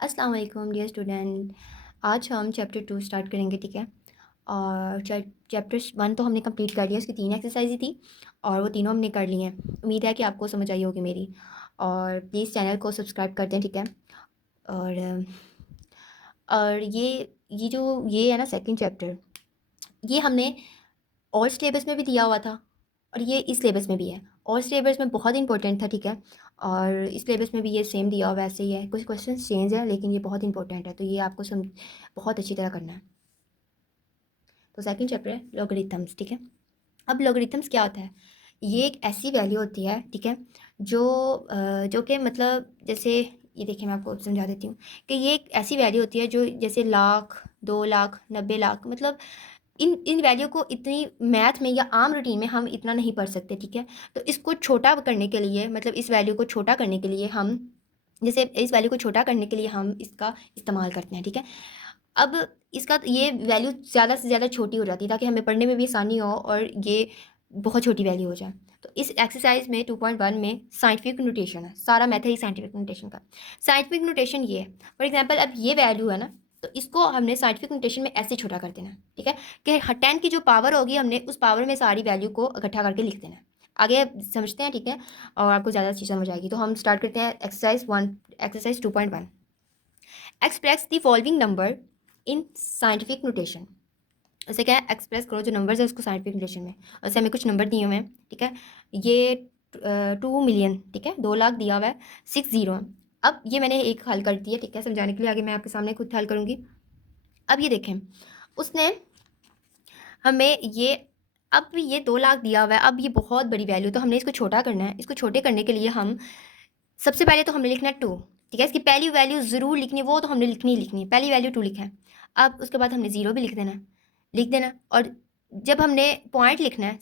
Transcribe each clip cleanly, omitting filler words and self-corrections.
अस्सलाम वालेकुम dear student. आज हम चैप्टर 2 स्टार्ट करेंगे, ठीक है। और चैप्टर 1 तो हमने कंप्लीट कर लिया, उसकी 3 एक्सरसाइज थी और वो तीनों हमने कर ली हैं। उम्मीद है कि आपको समझ आई होगी मेरी। और प्लीज़ चैनल को सब्सक्राइब कर दें, ठीक है। और और ये है ना सेकंड चैप्टर, ये हमने ओल्ड सिलेबस में भी दिया हुआ था और ये इस सिलेबस में भी है। ओल्ड सिलेबस में बहुत इंपॉर्टेंट था, ठीक है। और इस सिलेबस में भी ये सेम दिया हुआ वैसे ही है, कुछ क्वेश्चन चेंज है लेकिन ये बहुत इंपॉर्टेंट है, तो ये आपको बहुत अच्छी तरह करना है। तो सेकंड चैप्टर है लॉगरिथम्स, ठीक है। अब लॉगरिथम्स क्या होता है? ये एक ऐसी वैल्यू होती है, ठीक है, जो कि मतलब जैसे ये देखिए, मैं आपको समझा देती हूँ कि ये एक ऐसी वैल्यू होती है जो जैसे लाख, 2 लाख, 90 लाख, मतलब इन इन वैल्यू को इतनी मैथ में या आम रूटीन में हम इतना नहीं पढ़ सकते, ठीक है। तो इसको छोटा करने के लिए, मतलब इस वैल्यू को छोटा करने के लिए हम, जैसे इस वैल्यू को छोटा करने के लिए हम इसका इस्तेमाल करते हैं, ठीक है। अब इसका ये वैल्यू ज़्यादा से ज़्यादा छोटी हो जाती है ताकि हमें पढ़ने में भी आसानी हो और ये बहुत छोटी वैल्यू हो जाए। तो इस एक्सरसाइज में 2.1 में साइंटिफिक नोटेशन है, सारा मैथ है ही साइंटिफिक नोटेशन का। साइंटिफिक नोटेशन ये है, फॉर एग्जांपल अब ये वैल्यू है ना, तो इसको हमने साइंटिफिक नोटेशन में ऐसे छोटा कर देना है, ठीक है। कि 10 की जो पावर होगी हमने उस पावर में सारी वैल्यू को इकट्ठा करके लिख देना है। आगे समझते हैं, ठीक है, और आपको ज़्यादा चीज़ समझ आएगी। तो हम स्टार्ट करते हैं exercise 2.1। Express the following number in scientific notation. उसे क्या है, एक्सप्रेस करो जो नंबर्स है उसको साइंटिफिक नोटेशन में। वैसे हमें कुछ नंबर दिए हुए हैं, ठीक है। ये 2 मिलियन, ठीक है, 2 लाख दिया हुआ है, 6 जीरो है। अब ये मैंने एक हल कर दिया, ठीक है, समझाने के लिए। आगे मैं आपके सामने खुद हल करूँगी। अब ये देखें, उसने हमें अब ये 2 लाख दिया हुआ है। अब ये बहुत बड़ी वैल्यू, तो हमने इसको छोटा करना है। इसको छोटे करने के लिए हम सबसे पहले तो हमने लिखना है 2, ठीक है। इसकी पहली वैल्यू ज़रूर लिखनी है, वो तो हमने लिखनी ही लिखनी है। पहली वैल्यू 2 लिखा है। अब उसके बाद हमने ज़ीरो भी लिख देना। और जब हमने पॉइंट लिखना है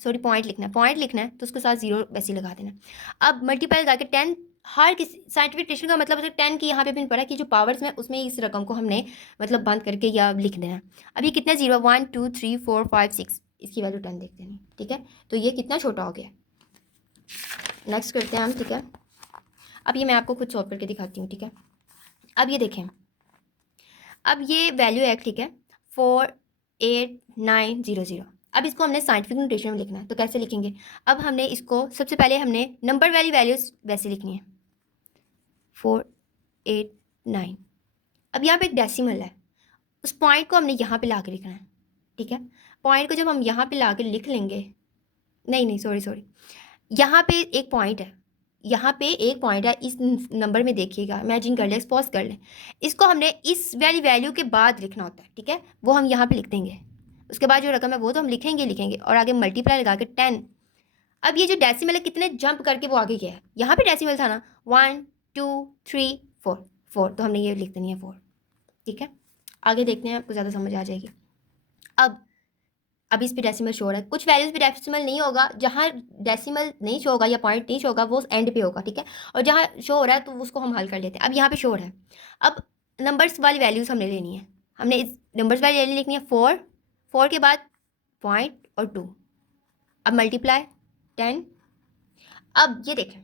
तो उसके साथ ज़ीरो वैसे ही लगा देना। अब मल्टीप्लाई लगा के 10, हर किसी साइंटिफिक नोटेशन का मतलब है 10 की यहाँ पे भी पड़ा कि जो पावर्स में उसमें इस रकम को हमने मतलब बंद करके या लिख देना। अब ये कितना ज़ीरो, 1 2 3 4 5 6, इसकी वैल्यू 10 देख देनी, ठीक है। तो ये कितना छोटा हो गया। नेक्स्ट करते हैं हम, ठीक है। अब ये मैं आपको खुद सॉल्व करके दिखाती हूँ, ठीक है। अब ये देखें, अब ये वैल्यू है, ठीक है, 48900। अब इसको हमने साइंटिफिक नोटेशन में लिखना है, तो कैसे लिखेंगे? अब हमने इसको सबसे पहले हमने नंबर वाली वैल्यूज वैसे लिखनी है, 489। अब यहाँ पे एक डेसिमल है, उस पॉइंट को हमने यहाँ पे ला के लिखना है, ठीक है। पॉइंट को जब हम यहाँ पे ला के लिख लेंगे, नहीं नहीं, सॉरी सॉरी, यहाँ पे एक पॉइंट है, इस नंबर में देखिएगा, इमेजिन कर लें, एक्सपोज कर लें। इसको हमने इस वाली वैल्यू के बाद लिखना होता है, ठीक है। वो हम यहाँ पे लिख देंगे। उसके बाद जो रकम है वो तो हम लिखेंगे और आगे मल्टीप्लाई लगा के 10। अब ये जो डेसिमल है, कितने जंप करके वो आगे गया है। यहाँ पे डेसिमल था ना, 1 2 3 4, 4, तो हमने ये लिख देनी है 4, ठीक है। आगे देखते हैं, आपको ज़्यादा समझ आ जाएगी। अब अब इस पे डेसिमल शो हो रहा है, कुछ वैल्यूज पे डेसिमल नहीं होगा। जहाँ डेसिमल नहीं शो होगा या पॉइंट नहीं शो होगा वो एंड पे होगा, ठीक है। और जहाँ शो हो रहा है तो उसको हम हल कर लेते हैं। अब यहाँ पे शो हो रहा है। अब नंबर्स वाली वैल्यूज हमने लेनी है, हमने इस नंबर्स वाली वैल्यू लिखनी है 4 के बाद पॉइंट और 2। अब मल्टीप्लाई 10। अब ये देखें,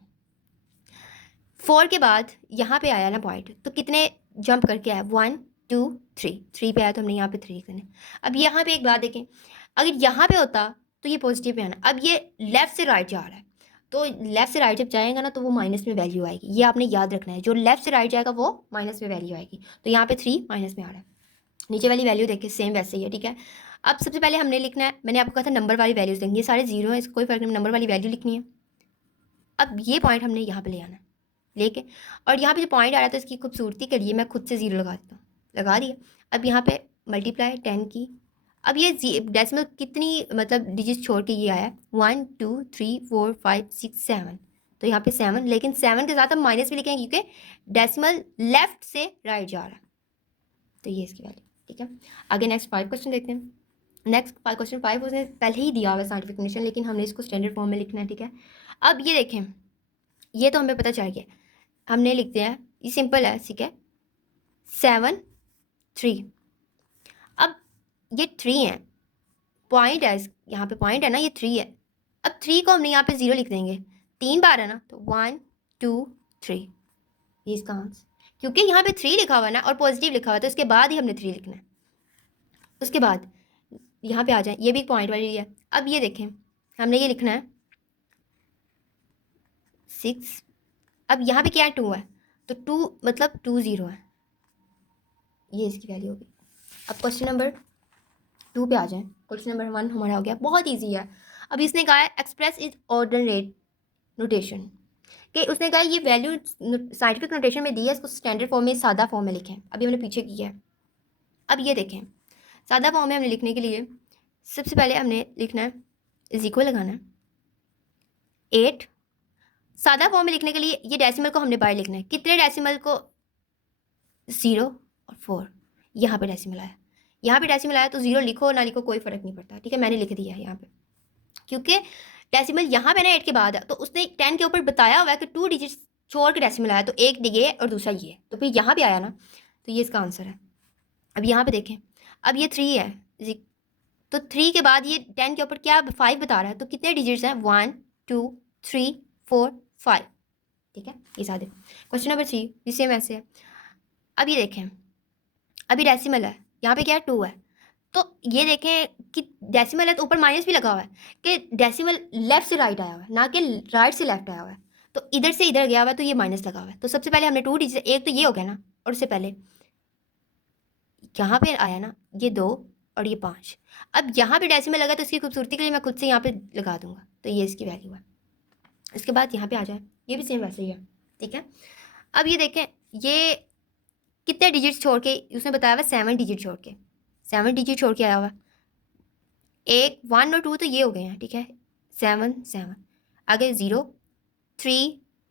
4 के बाद यहाँ पे आया ना पॉइंट, तो कितने जंप करके आया, 1 2 3 पे आया, तो हमने यहाँ पे 3 लिख देना। अब यहाँ पे एक बात देखें, अगर यहाँ पे होता तो ये पॉजिटिव पे आना। अब ये लेफ्ट से राइट जा रहा है, तो लेफ्ट से राइट जब जाएगा ना तो वो माइनस में वैल्यू आएगी। ये आपने याद रखना है, जो लेफ्ट से राइट जाएगा वो माइनस में वैल्यू आएगी। तो यहाँ पे 3 माइनस में आ रहा है। नीचे वाली वैल्यू देखिए सेम वैसे ही है, ठीक है। अब सबसे पहले हमने लिखना है, मैंने आपको कहा था नंबर वाली वैल्यूज देंगे, ये सारे जीरो है, इसको कोई फर्क नहीं, नंबर वाली वैल्यू लिखनी है। अब ये पॉइंट हमने यहाँ पे ले आना है, लेके, और यहाँ पे जो पॉइंट आ रहा था इसकी खूबसूरती के लिए मैं खुद से ज़ीरो लगा देता हूँ, लगा दिया। अब यहाँ पे मल्टीप्लाई 10 की। अब ये डेसिमल कितनी मतलब डिजिट छोड़ के ये आया, 1 2 3 4 5 6 7, तो यहाँ पे 7, लेकिन 7 के साथ हम माइनस भी लिखेंगे क्योंकि डेसिमल लेफ्ट से राइट जा रहा है। तो ये इसकी वैल्यू, ठीक है। आगे नेक्स्ट 5 क्वेश्चन देखते हैं। नेक्स्ट क्वेश्चन 5 उसने पहले ही दिया हुआ है साइंटिफिक नोटेशन, लेकिन हमने इसको स्टैंडर्ड फॉर्म में लिखना है, ठीक है। अब ये देखें, ये तो हमें पता चल गया, हमने लिख दिया है, ये सिंपल है, ठीक है, 7 3। अब ये 3 है, पॉइंट है, यहाँ पे पॉइंट है ना, ये 3 है। अब 3 को हमने यहाँ पे 0 लिख देंगे, 3 बार है ना, तो 1 2 3, ये इसका आंसर। क्योंकि यहाँ पे 3 लिखा हुआ है ना और पॉजिटिव लिखा हुआ है, तो उसके बाद ही हमने 3 लिखना है। उसके बाद यहाँ पे आ जाए, ये भी पॉइंट वाली है। अब ये देखें, हमने ये लिखना है 6। अब यहाँ पे क्या है, 2 है, तो 2 मतलब 2 0 है, ये इसकी वैल्यू होगी। अब क्वेश्चन नंबर 2 पे आ जाए। क्वेश्चन नंबर 1 हमारा हो गया, बहुत ईजी है। अब इसने कहा है एक्सप्रेस इज ऑर्डिनेट नोटेशन, कि उसने कहा ये वैल्यू साइंटिफिक नोटेशन में दी है, इसको स्टैंडर्ड फॉर्म में, सादा फॉर्म में लिखें। अभी हमने पीछे किया है। अब ये देखें, सादा फॉर्म में हमने लिखने के लिए सबसे पहले हमने लिखना है इज इक्वल लगाना है 8। सादा फॉर्म में लिखने के लिए ये डेसिमल को हमने बाहर लिखना है। कितने डेसिमल को, 0 और 4। यहाँ पे डेसिमल आया, यहाँ पे डेसिमल आया तो 0 लिखो ना लिखो कोई फ़र्क नहीं पड़ता, ठीक है। मैंने लिख दिया है यहाँ पे, क्योंकि डेसिमल यहाँ पे ना 8 के बाद है, तो उसने 10 के ऊपर बताया हुआ है कि 2 डिजिट छोड़ के डेसिमल आया, तो एक ये और दूसरा ये, तो फिर यहाँ पे आया ना, तो ये इसका आंसर है। अब यहाँ पे देखें, अब ये 3 है, तो 3 के बाद ये 10 के ऊपर क्या 5 बता रहा है, तो कितने डिजिट्स हैं, 1 2 3 4 5, ठीक है। ये सादे। क्वेश्चन नंबर 3 भी सेम ऐसे है। अब ये देखें, अभी डेसिमल है, यहाँ पे क्या है 2 है, तो ये देखें कि डेसिमल है तो ऊपर माइनस भी लगा हुआ है, कि डेसिमल लेफ्ट से राइट आया हुआ है, ना कि राइट से लेफ्ट आया हुआ है, तो इधर से इधर गया हुआ है, तो ये माइनस लगा हुआ है। तो सबसे पहले हमने 2 डिजिट, एक तो ये हो गया ना, और उससे पहले यहाँ पे आया ना ये 2 और ये 5। अब यहाँ पे डेसिमल लगा, तो इसकी खूबसूरती के लिए मैं खुद से यहाँ पे लगा दूंगा, तो ये इसकी वैल्यू है। इसके बाद यहाँ पे आ जाए, ये भी सेम वैसे ही है, ठीक है। अब ये देखें, ये कितने डिजिट छोड़ के उसने बताया हुआ, 7 डिजिट छोड़ के, 7 डिजिट छोड़ के आया हुआ। 1 1 और 2 तो ये हो गए हैं, ठीक है, 7 7। आगे 0 3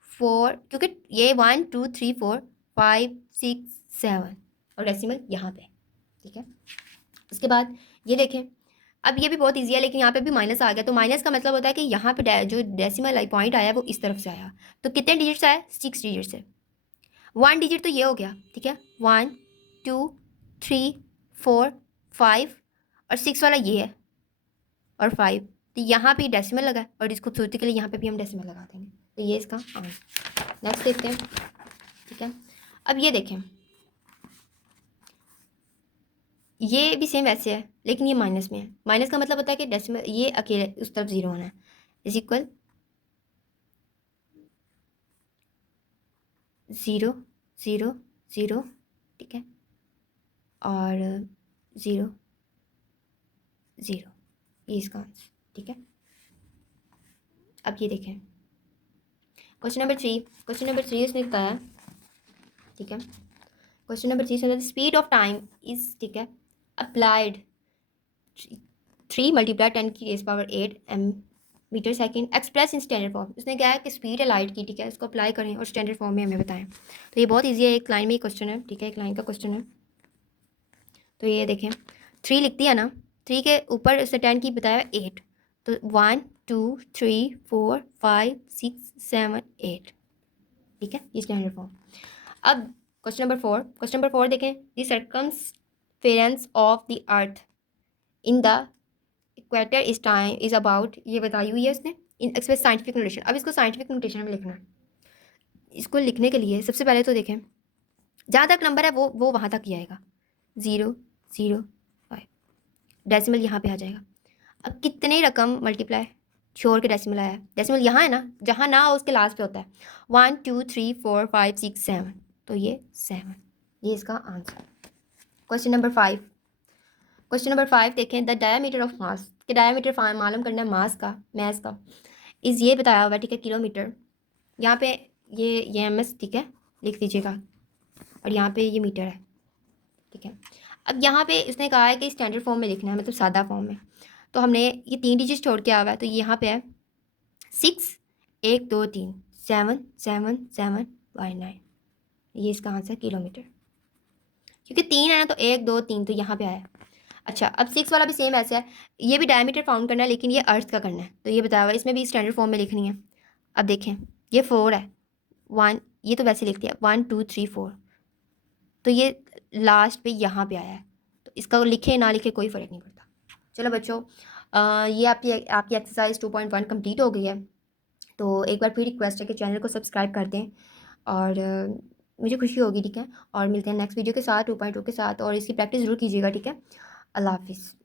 4, क्योंकि ये 1 2 3 4 5 6 7 और डेसिमल यहाँ पे, ठीक है। उसके बाद ये देखें, अब ये भी बहुत ईजी है, लेकिन यहाँ पे भी माइनस आ गया, तो माइनस का मतलब होता है कि यहाँ पे जो डेसिमल पॉइंट आया वो इस तरफ से आया, तो कितने डिजिट आया, 6 डिजिट से। 1 डिजिट तो ये हो गया, ठीक है, 1 2 3 4 5 और 6 वाला ये है और 5, तो यहाँ पे डेसिमल लगा, और इस खूबसूरती के लिए यहाँ पे भी हम डेसिमल लगा देंगे, तो ये इसका आंसर। नेक्स्ट देखते हैं, ठीक है। अब ये देखें, ये भी सेम वैसे है, लेकिन ये माइनस में है। माइनस का मतलब होता है कि डेसिमल ये अकेले उस तरफ 0 होना है, इज इक्वल 0 0 0, ठीक है, और 0 0, ये इसका आंसर, ठीक है। अब ये देखें, क्वेश्चन नंबर 3, क्वेश्चन नंबर 3 इसने बताया, ठीक है। क्वेश्चन नंबर 3 से स्पीड ऑफ टाइम इज, ठीक है, अप्लाइड 3 मल्टीप्लाई 10 की raise power 8 metre second express in standard form. उसने कहा है कि स्पीड है लाइट की, ठीक है, इसको अप्लाई करें और स्टैंडर्ड फॉर्म में हमें बताएं। तो ये बहुत ईजी है, एक लाइन में ही क्वेश्चन है, ठीक है, एक लाइन का क्वेश्चन है। तो ये देखें, 3 लिख दिया ना, 3 के ऊपर उसने 10 की बताया 8, तो 1 2 3 4 5 6 7 8, ठीक है, ये स्टैंडर्ड फॉर्म। अब क्वेश्चन नंबर 4, क्वेश्चन नंबर 4 देखें, the circumference of the earth in the equator is time is about, ये बताई हुई है उसने इन एक्सप्रेस साइंटिफिक नोटेशन। अब इसको साइंटिफिक नोटेशन में लिखना है। इसको लिखने के लिए सबसे पहले तो देखें, जहाँ तक नंबर है वो वहाँ तक ही आएगा, 0 0 5, डेसिमल यहाँ पे आ जाएगा। अब कितने रकम मल्टीप्लाई छोड़ के डेसिमल आया है, डेसिमल यहाँ है ना, जहाँ ना हो उसके लास्ट पे होता है, 1 2 3 4 5 6 7, तो ये 7, ये इसका answer. Question number 5, question number 5 देखें, द डायमीटर ऑफ मास, के डायमीटर मालूम करना है मास का, मैस का, इस ये बताया हुआ है, ठीक है, किलोमीटर। यहाँ पे ये एम एस, ठीक है, लिख दीजिएगा, और यहाँ पे ये मीटर है, ठीक है। अब यहाँ पे उसने कहा है कि स्टैंडर्ड फॉर्म में लिखना है, मतलब सादा फॉर्म में, तो हमने ये 3 डिजिट छोड़ के आया हुआ है, तो यहाँ पे है 6 1 2 3 7 7 7 बाई 9, ये इसका आंसर किलोमीटर, क्योंकि 3 है ना, तो 1 2 3 तो यहाँ पे आया। अच्छा, अब 6 वाला भी सेम ऐसा है, ये भी डायमीटर फाउंड करना है, लेकिन ये अर्थ का करना है, तो ये बताया हुआ है, इसमें भी स्टैंडर्ड फॉर्म में लिखनी है। अब देखें, ये 4 है, 1, ये तो वैसे लिख दिया, 1 2 3 4, तो ये लास्ट पे यहाँ पे आया है, तो इसका लिखे ना लिखे कोई फ़र्क नहीं पड़ता। चलो बच्चों, ये आपकी आपकी एक्सरसाइज 2.1 कंप्लीट हो गई है। तो एक बार फिर रिक्वेस्ट है कि चैनल को सब्सक्राइब कर दें, और मुझे खुशी होगी, ठीक है। और मिलते हैं नेक्स्ट वीडियो के साथ 2.2 के साथ, और इसकी प्रैक्टिस ज़रूर कीजिएगा, ठीक है। अल्लाह हाफ़िज़।